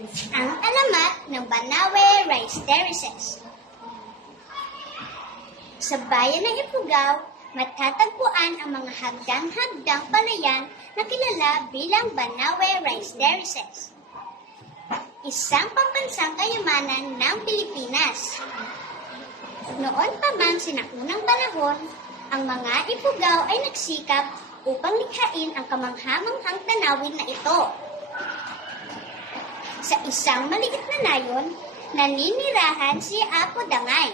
Ang alamat ng Banawe Rice Terraces. Sa bayan ng Ifugao, matatagpuan ang mga hagdang-hagdang palayan na kilala bilang Banawe Rice Terraces. Isang pambansang kayamanan ng Pilipinas. Noon pa man sinaunang panahon, ang mga Ifugao ay nagsikap upang likhain ang kamangha-manghang tanawin na ito. Sa isang maliit na nayon, naninirahan si Apo Dangay,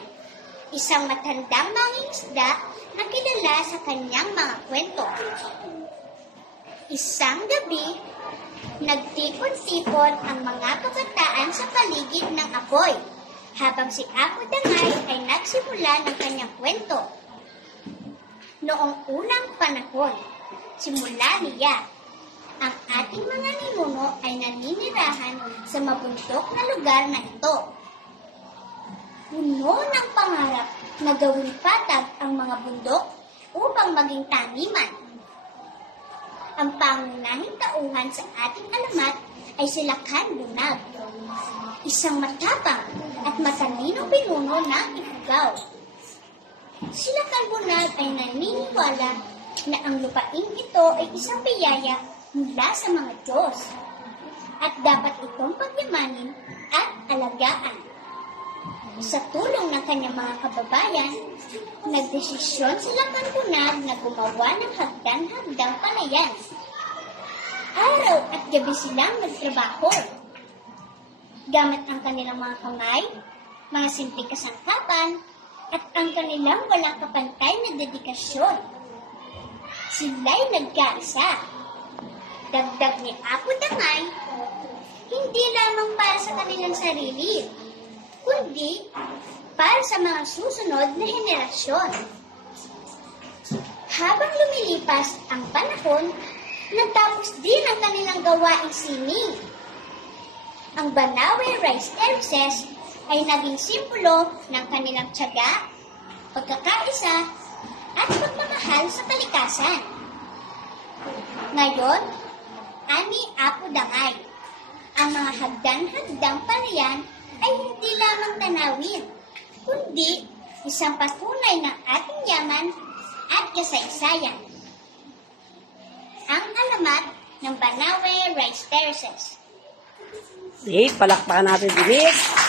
isang matandang mangingisda na kilala sa kanyang mga kwento. Isang gabi, nagtipon-tipon ang mga kabataan sa paligid ng apoy, habang si Apo Dangay ay nagsimula ng kanyang kwento. Noong unang panahon, simula niya, ang ating mga ninuno ay naninirahan sa mabundok na lugar na ito. Puno ng pangarap na gawing patag ang mga bundok upang maging taniman. Ang pangunahing tauhan sa ating alamat ay si Lakan Bunag, isang matapang at matalinong pinuno ng Ifugao. Si Lakan Bunag ay naniniwala na ang lupaing ito ay isang biyaya mula sa mga Diyos at dapat itong pagyamanin at alagaan. Sa tulong ng kanyang mga kababayan, nagdesisyon si Lakan Bunag na gumawa ng hagdan-hagdang palayan. Araw at gabi silang nagtrabaho. Gamit ang kanilang mga kamay, mga simpleng kasangkapan, at ang kanilang walang kapantay na dedikasyon. Sila'y nagkaisa. Dagdag ni Apo Dangay, hindi lamang para sa kanilang sarili, kundi para sa mga susunod na henerasyon. Habang lumilipas ang panahon, natapos din ang kanilang gawaing sining. Ang Banawe Rice Terraces ay naging simbolo ng kanilang tiyaga, pagkakaisa, at pagmamahal sa kalikasan. Ngayon, ani Apo Dangay, ang mga hagdan-hagdang palayan ay hindi lamang tanawin, kundi isang patunay ng ating yaman at kasaysayan. Ang alamat ng Banawe Rice Terraces. Palakpakan natin, Bilis.